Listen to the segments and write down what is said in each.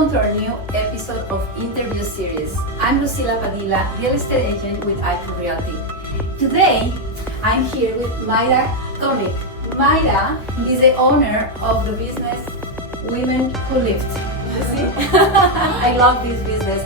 Welcome to our new episode of interview series. I'm Lucila, Padilla, real estate agent with iPhone Realty. Today, I'm here with Maida Comic. Maida is the owner of the business Women Who Lift. You see? I love this business.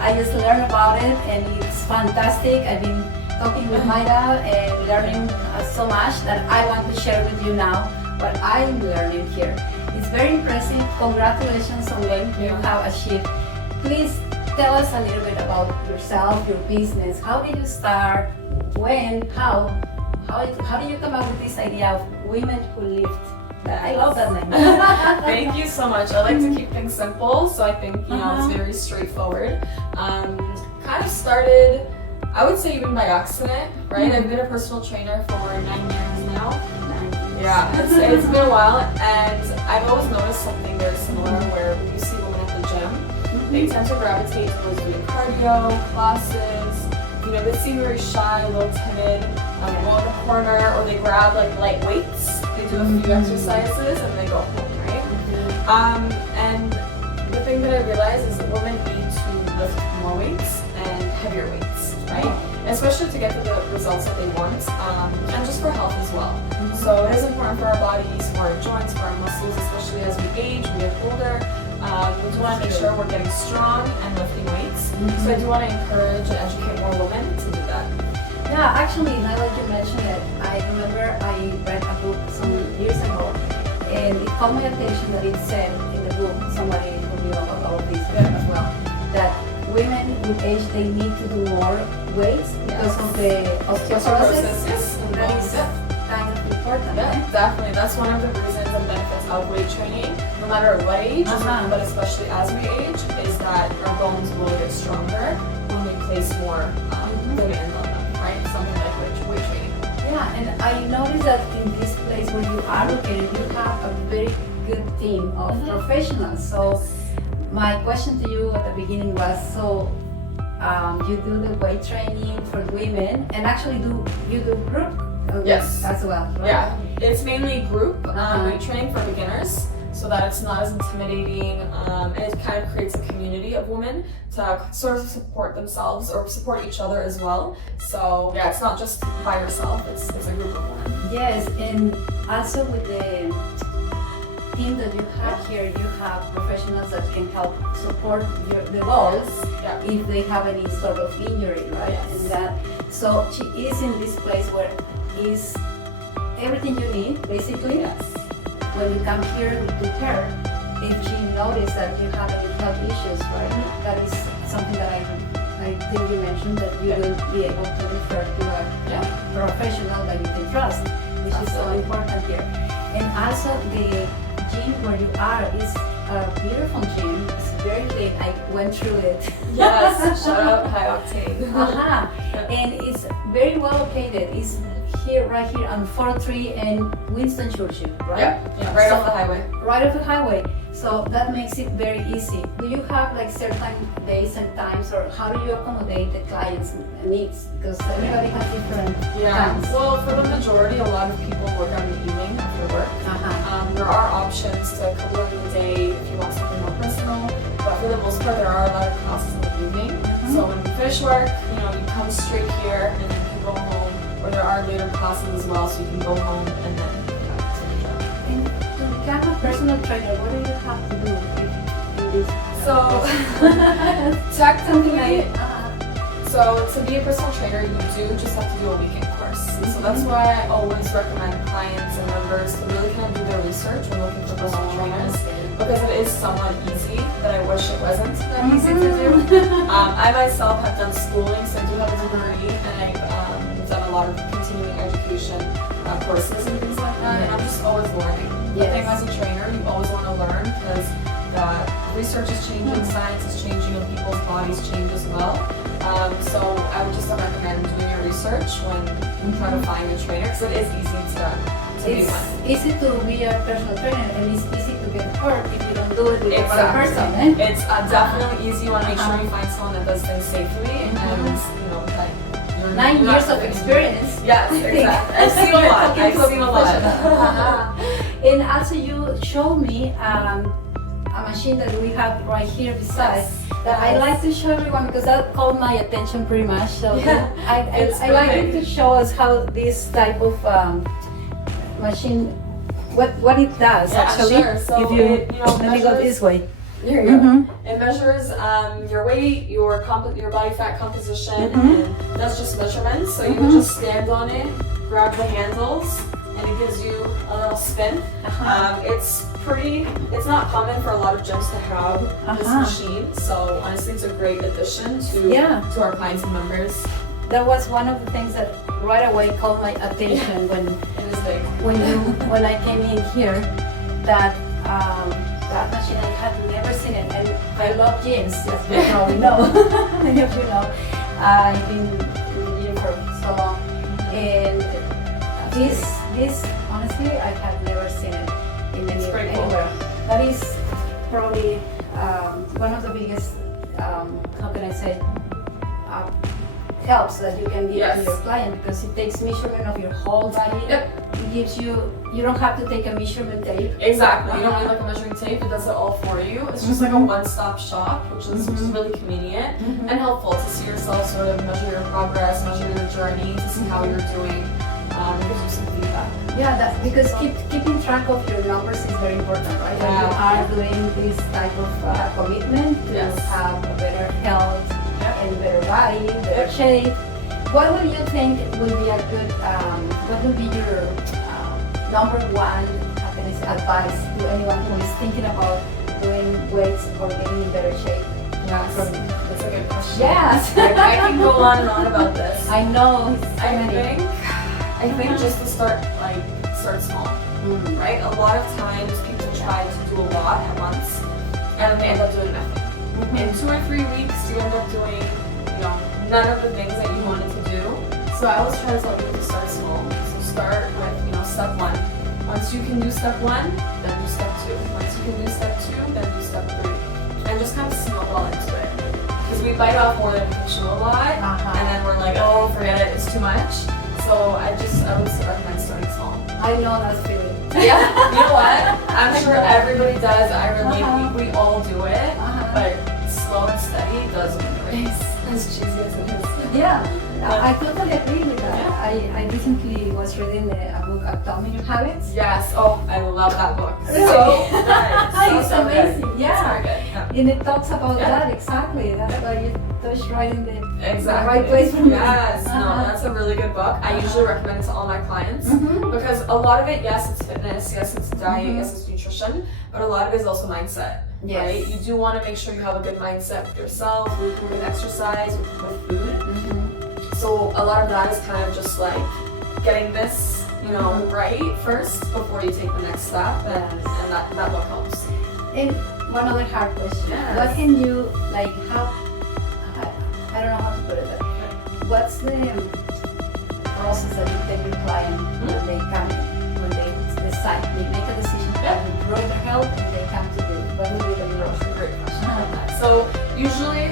I just learned about it and it's fantastic. I've been talking with Maida and learning so much that I want to share with you now what I'm learning here. It's very impressive. Congratulations on what you have achieved. Please tell us a little bit about yourself, your business. How did you start? When? How did you come up with this idea of Women Who Lift? I love that name. Thank you so much. I like to keep things simple, so I think it's very straightforward. Kind of started, I would say even by accident, right? I've been a personal trainer for 9 years now. Yeah, it's been a while, and I've always noticed something very similar where when you see women at the gym, they tend to gravitate towards doing cardio, classes, they seem very shy, a little timid, go in the corner, or they grab like light weights, they do a few exercises, and they go home, right? And the thing that I realized is that women need to lift more weights and heavier weights, right? Especially to get to the results that they want, and just for health as well. So it is important for our bodies, for our joints, for our muscles, especially as we age, we get older. We do want to make sure we're getting strong and lifting weights. So I do want to encourage and educate more women to do that. Yeah, actually, now that you mentioned it, I remember I read a book some years ago, and it caught my attention that it said in the book, somebody who knew about all of this as well, that women with age, they need to do more weights because of the osteoporosis. Yes. And that is kind of important. Yeah, definitely. That's one of the reasons and benefits of weight training, no matter what age, but especially as we age, is that our bones will get stronger when we place more demand on them, right? Something like weight training. Yeah, and I noticed that in this place where you are located, you have a very good team of professionals. So my question to you at the beginning was, so you do the weight training for women, and actually you do group as well, right? Yeah, it's mainly group weight training for beginners, so that it's not as intimidating, and it kind of creates a community of women to sort of support themselves or support each other as well. So yeah, it's not just by yourself, it's a group of women. Yes, and also with the team that you have here, you have professionals that can help support the goals if they have any sort of injury, right? Yes. And that, so she is in this place where is everything you need, basically. Yes. When you come here with her, if she notices that you have any health issues, right? That is something that I think you mentioned, that you will be able to refer to a professional that you can trust, which is so important here. And also the gym where you are is a beautiful gym. It's very clean. I went through it. Yes, shout out High Octane. And it's very well located. It's right here on 403 and Winston Churchill, right? Yeah, right off the highway. Right off the highway. So that makes it very easy. Do you have like certain days and times, or how do you accommodate the clients' needs? Because everybody has different times. Well, for the majority, a lot of people work on the evening after work. There are options to come during the day if you want something more personal, but for the most part, there are a lot of classes in the evening. So when you finish work, you come straight here and you can go home, or there are later classes as well, so you can go home and then go back to the job. And to become a personal trainer, what do you have to do in this? So, technically, so to be a personal trainer, you do just have to do a weekend course. So that's why I always recommend clients and members to really kind of do their research when looking for personal trainers, because it is somewhat easy, but I wish it wasn't that easy to do. I myself have done schooling, so I do have a degree, and I've done a lot of continuing education courses and things like that, and I'm just always learning. The thing as a trainer, you always want to learn, because research is changing, science is changing, and people's bodies change as well. So I would just recommend doing your research when you try to find a trainer, because it is easy to be one. It's easy to be a personal trainer, and it's easy to get hurt if you don't do it with Exactly. another person. It's definitely easy. You want to make sure you find someone that does things safely, and that you're 9 years of experience. Yes, exactly. I've seen a lot. I've seen a lot. And also you showed me a machine that we have right here beside. Yes. That I like to show everyone because that caught my attention pretty much. So I like it to show us how this type of machine, what it does actually. Sure. So if you, let me go this way. Here you go. It measures your weight, your body fat composition, and that's just measurements. So you can just stand on it, grab the handles, and it gives you a little spin. It's not common for a lot of gyms to have this machine. So honestly, it's a great addition to our clients and members. That was one of the things that right away caught my attention when I came in here. That machine, I had never seen it, and I love gyms, as you probably know. Many of you know. I've been in the gym for so long, and this honestly, I have never seen it in anywhere. Cool. That is probably one of the biggest, how can I say, helps that you can give to your client, because it takes measurement of your whole body. It gives you don't have to take a measurement tape. Exactly. You don't need like a measuring tape. It does it all for you. It's just like a one-stop shop, which is really convenient and helpful to see yourself sort of measure your progress, measure your journey, to see how you're doing. It gives you some feedback. Yeah, that's because keeping track of your numbers is very important, right? When you are doing this type of commitment to have a better health and better body, better shape. What would you think would be a good, what would be your number one, how can I say, advice to anyone who is thinking about doing weights or getting in better shape? Yes, that's a good question. Yes! I can go on and on about this. I know. I think just to start small, right? A lot of times people try to do a lot at once and then they end up doing nothing. In 2 or 3 weeks, you end up doing, none of the things that you wanted to do. So I always try to tell people to start small. So start with, step 1. Once you can do step 1, then do step 2. Once you can do step 2, then do step 3. And just kind of snowball into it. Because we bite off more than we can chew a lot, and then we're like, oh, forget it, it's too much. So I would recommend starting small. I know that feeling. Yeah, you know what? I'm sure everybody does. I relate. We all do it, but slow and steady does win the race. As cheesy as it is. Yeah, I totally agree with that. Yeah. I recently was reading a book, Atomic Habits. Yes. Oh, I love that book. Really? So good. It's amazing. Good. Yeah. It's very good. Yeah. And it talks about that exactly. That's why you touched right in the Exactly. right place for me. Yes. No, that's a really good book. I usually recommend it to all my clients because a lot of it, yes, it's fitness, yes, it's diet, yes, it's nutrition, but a lot of it is also mindset. Yes. Right? You do want to make sure you have a good mindset with yourself, with exercise, with food. So a lot of that is kind of just like getting this, right first before you take the next step, and that book helps. And one other hard question. Yes. What can you, how, I don't know how to put it, but what's the process that you take your client when they come in, when they decide, they make a decision to improve their health and they come to you? What would be the process? That's a great question. So usually,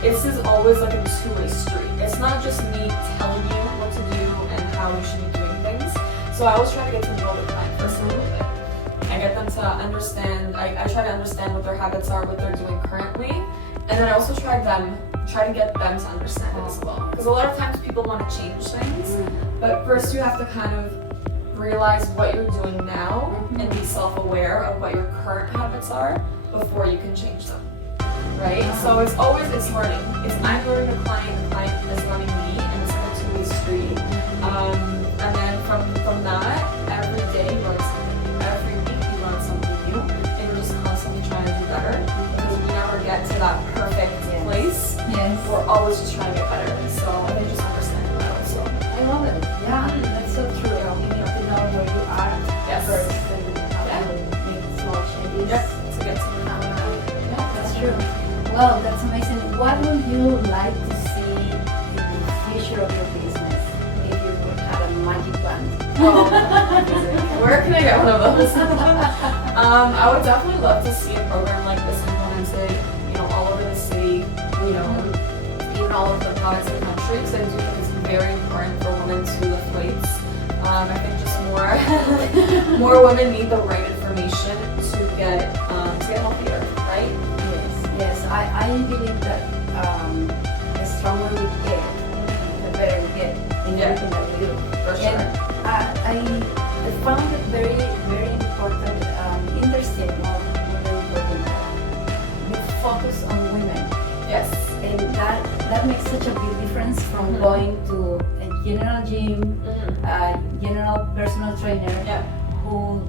this is always like a two-way street. It's not just me telling you what to do and how you should be doing things. So I always try to get to know the client first a little bit. I get them to understand, I try to understand what their habits are, what they're doing currently, and then I also try to get them to understand it as well. Because a lot of times people want to change things, but first you have to kind of realize what you're doing now and be self-aware of what your current habits are before you can change them. Right? So it's learning. I'm learning the client is learning me, and it's like a two-way street. And then from that, every day you learn something new. Every week you learn something new, and you're just constantly trying to do better because we never get to that perfect place. Yes. We're always just trying to get better. So I think just understanding that also. I love it. Yeah, that's so true. You need to know where you are first and how to make small changes. To get to know. Yeah, that's true. Well, that's amazing. What would you like to see in the future of your business if you would have a magic wand? Where can I get one of those? I would definitely love to see a program like this implemented, all over the city, even all over the province and country, because I do think it's very important for women to lift weights. I think just more women need the right information to get I believe that the stronger we get, the better we get in everything that we do. For sure. And I found it very, very important, interesting, or very important that we focus on women. Yes. And that makes such a big difference from going to a general gym, general personal trainer who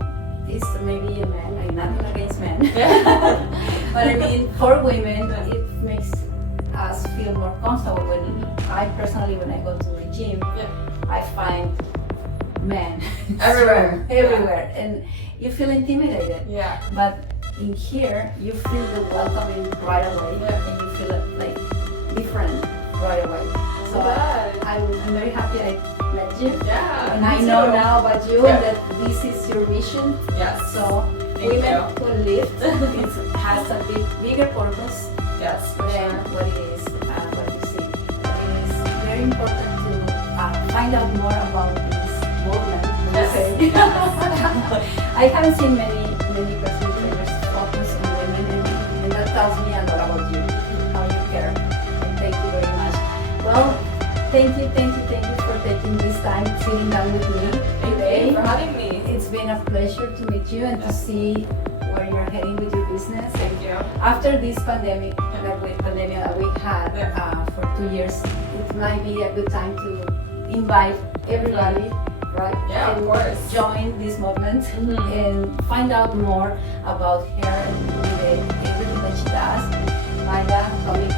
is maybe a man. I'm nothing against men. But I mean, for women, it makes us feel more comfortable. When I personally, when I go to the gym, I find men Everywhere. everywhere, and you feel intimidated. Yeah. But in here, you feel the welcoming right away, and you feel like different right away. So I'm very happy I met you. Yeah. And I me know too. now about you and that this is your mission. Yes. So Thank women you. who lift, it has a bigger purpose Yes. For than sure. what it is, what you see. It is very important to find out more about this movement. I haven't seen many personal trainers focus on women, and that tells me a lot about you, how you care. And thank you very much. Well, thank you for taking this time, sitting down with me today. Thank you for having me. It's been a pleasure to meet you and to see where you're heading with your business. Thank you. After this pandemic that we had for 2 years, it might be a good time to invite everybody, right? Yeah, of and course. join this movement and find out more about her and everything that she does. Maida Comic.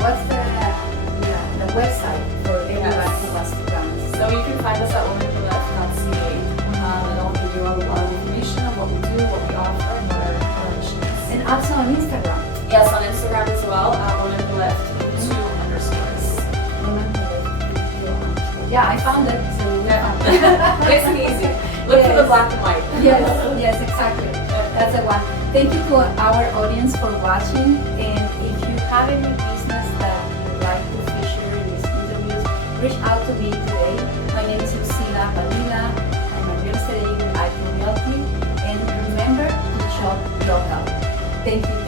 What's the website for everyone who wants to come? So you can find us at womenforleft.ca, and I'll give you a lot of information on what we do, what we offer, and what our mission is. And also on Instagram. Yes, on Instagram as well, at womenforleft 2 underscores. Yeah, I found it. So Nice and easy. Look for the black and white. Yes, exactly. That's the one. Thank you to our audience for watching. And if you have any business that you'd like to feature in these interviews, reach out to me today. My name is Lucila Padilla. I'm a real estate agent at Realty. And remember to shop local. Thank you.